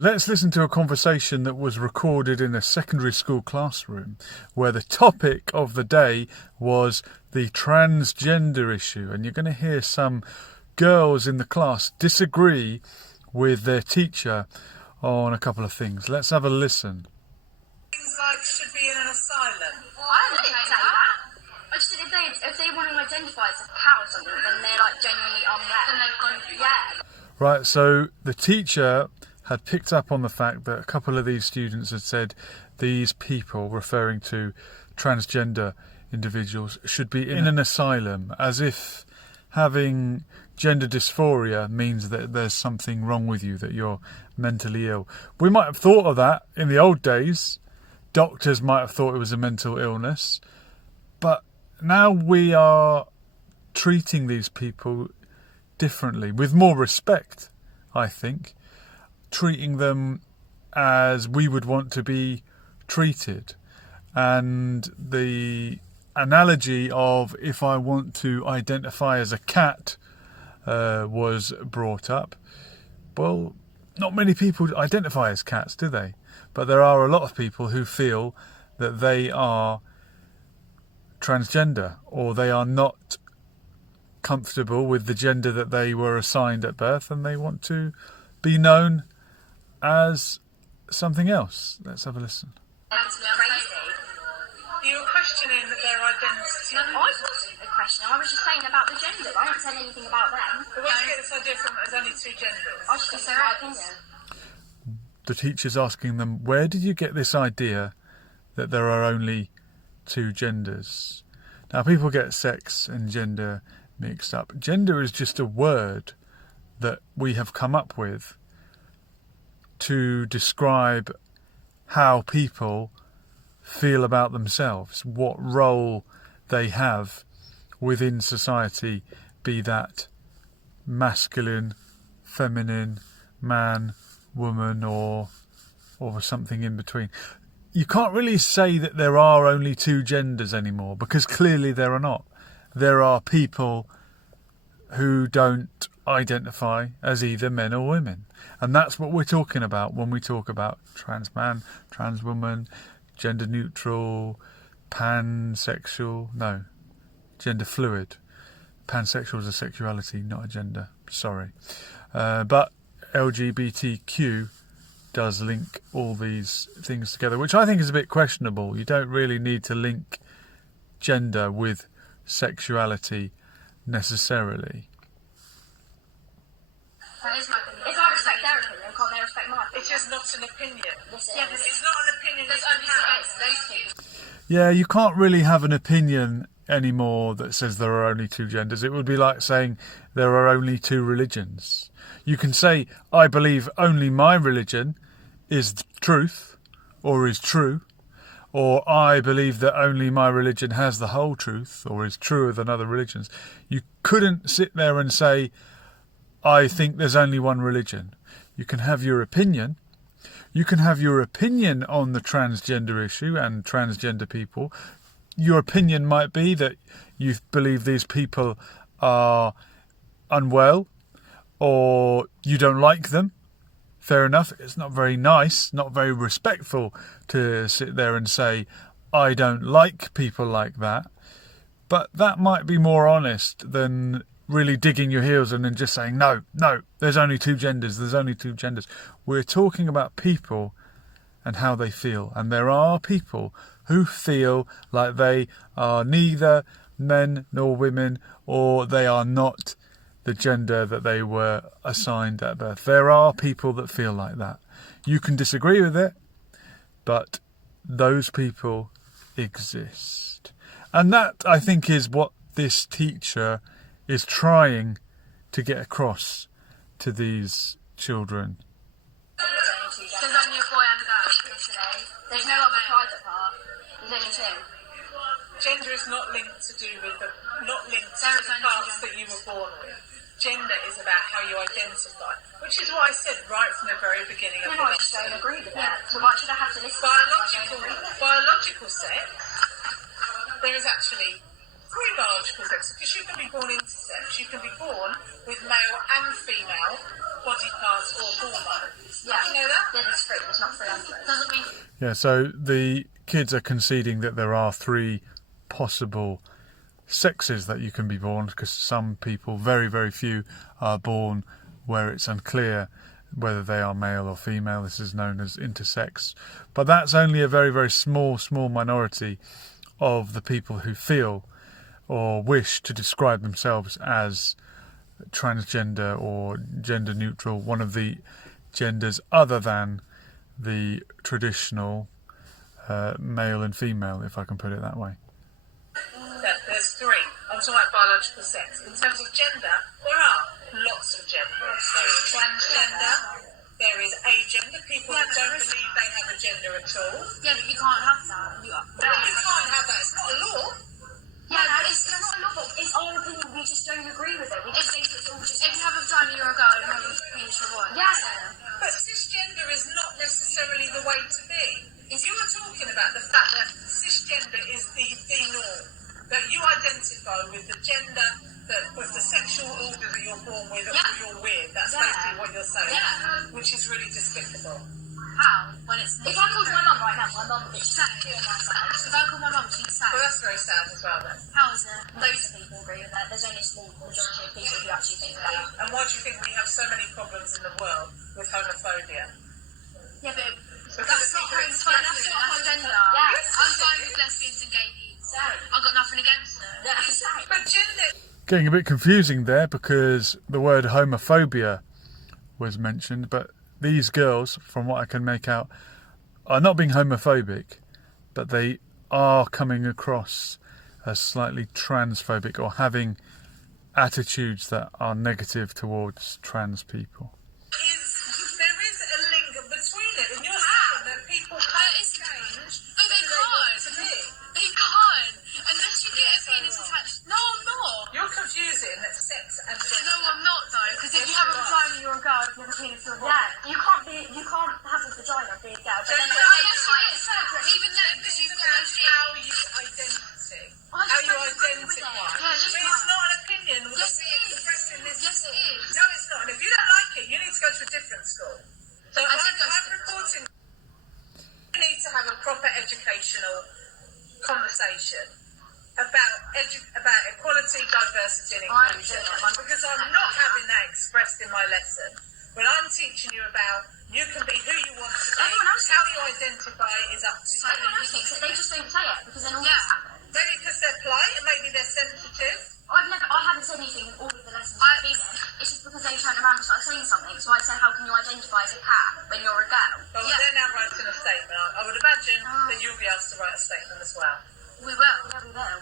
Let's listen to a conversation that was recorded in a secondary school classroom where the topic of the day was the transgender issue. And you're going to hear some girls in the class disagree with their teacher on a couple of things. Let's have a listen. Things like should be in an asylum. I didn't say that. I just said if they want to identify as a cat or something, then they're like genuinely unwell. Then they've gone, yeah. Right, so the teacher had picked up on the fact that a couple of these students had said these people, referring to transgender individuals, should be in an asylum, as if having gender dysphoria means that there's something wrong with you, that you're mentally ill. We might have thought of that in the old days. Doctors might have thought it was a mental illness. But now we are treating these people differently, with more respect, I think. Treating them as we would want to be treated. And the analogy of if I want to identify as a cat was brought up. Well, not many people identify as cats, do they? But there are a lot of people who feel that they are transgender, or they are not comfortable with the gender that they were assigned at birth, and they want to be known as something else. Let's have a listen. You were questioning their identity. No, I wasn't a question. I was just saying about the genders. I haven't said anything about them. But where do you get this idea from that there's only two genders? I just said my opinion. The teacher's asking them, where did you get this idea that there are only two genders? Now, people get sex and gender mixed up. Gender is just a word that we have come up with to describe how people feel about themselves, what role they have within society, be that masculine, feminine, man, woman, or something in between. You can't really say that there are only two genders anymore, because clearly there are not. There are people who don't identify as either men or women. And that's what we're talking about when we talk about trans man, trans woman, gender neutral, pansexual, no, gender fluid. Pansexual is a sexuality, not a gender, sorry. But LGBTQ does link all these things together, which I think is a bit questionable. You don't really need to link gender with sexuality necessarily. If I respect their opinion, can't they respect my opinion? It's just not an opinion. Yes, Yeah, but it's not an opinion. There's only those people. Yeah, you can't really have an opinion anymore that says there are only two genders. It would be like saying there are only two religions. You can say, I believe only my religion is truth, or is true, or I believe that only my religion has the whole truth, or is truer than other religions. You couldn't sit there and say, I think there's only one religion. You can have your opinion. You can have your opinion on the transgender issue and transgender people. Your opinion might be that you believe these people are unwell, or you don't like them. Fair enough. It's not very nice, not very respectful to sit there and say, I don't like people like that. But that might be more honest than really digging your heels in and just saying, no, there's only two genders, there's only two genders. We're talking about people and how they feel. And there are people who feel like they are neither men nor women, or they are not the gender that they were assigned at birth. There are people that feel like that. You can disagree with it, but those people exist. And that, I think, is what this teacher is trying to get across to these children. There's only a boy and a girl. There's no other private part. There's only two. Gender is not linked to the parts that you were born with. Gender is about how you identify, which is what I said right from the very beginning of I just don't agree with that. So why should I have to listen biological sex. There is actually three biological sexes, because you can be born intersex. You can be born with male and female body parts or hormones. Yeah. You know that? Yeah, there's 3. There's not 300. Doesn't mean... Yeah, so the kids are conceding that there are 3 possible sexes that you can be born, because some people, very, very few, are born where it's unclear whether they are male or female. This is known as intersex. But that's only a very, very small minority of the people who feel or wish to describe themselves as transgender or gender neutral, one of the genders other than the traditional male and female, if I can put it that way. There's 3. I'm talking about biological sex. In terms of gender, there are lots of genders. There is transgender, there is agender, people that don't believe they have a gender at all. Yeah, but you can't have that. You can't have that. It's not a law. Yeah, no, it's not a law, but it's our opinion. We just don't agree with it. We just think it's all just... If you have a vagina, you're a girl. If you have a penis, you're a boy. Yeah. But cisgender is not necessarily the way to be. If you were talking about the fact that cisgender is the norm, that you identify with the gender, with the sexual order that you're born with, or you're with. That's basically what you're saying. Yeah. Which is really despicable. How? When it's... If I called my mum right now, my mum would be sad. Kill myself. If I called my mum, she'd sad. Well, that's very sad as well, then. How is it? Loads of people agree with that. There's only a small majority of people who actually think that. And why do you think we have so many problems in the world with homophobia? Yeah, but... That's not homophobia. That's not gender. Yeah. I'm fine with lesbians and gay people. I've got nothing against them. But gender... Getting a bit confusing there, because the word homophobia was mentioned, but these girls, from what I can make out, are not being homophobic, but they are coming across as slightly transphobic or having attitudes that are negative towards trans people. There is a link between it, and you're saying that people can't change. No, they can't. They can't. Unless you get a penis attached. No, I'm not. You're confusing sex and gender. No, I'm not though. Because if you have a vagina, you're a girl. If you have a penis, you're a boy. Yeah, you can't have a vagina and be a girl. But then it's separate. Even then, because you've got those genes. How you identity. How you identify. Yeah, But it's not an opinion. Yes, it is. Expressed in this Yes, it school. is. No, it's not. And if you don't like it, you need to go to a different school. So I'm reporting. You need to have a proper educational conversation about equality, diversity, and inclusion. Because I'm not having that expressed in my lesson. When I'm teaching you about you can be who you want to be, how you identify is up to you. They just don't say it because then all this happens. Maybe because they're polite, and maybe they're sensitive. I haven't said anything in all of the lessons I've been in. It's just because they turned around and started saying something. So I said, how can you identify as a cat when you're a girl? Well, they're now writing a statement. I would imagine that you'll be asked to write a statement as well. We will. Yeah, we will.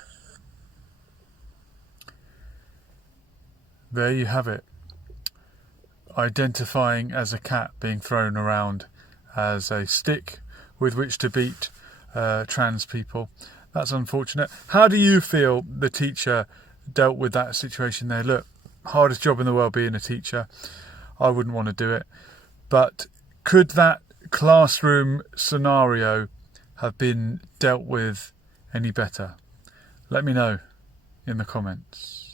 There you have it. Identifying as a cat being thrown around as a stick with which to beat trans people. That's unfortunate. How do you feel the teacher dealt with that situation there? Look, hardest job in the world being a teacher. I wouldn't want to do it. But could that classroom scenario have been dealt with any better? Let me know in the comments.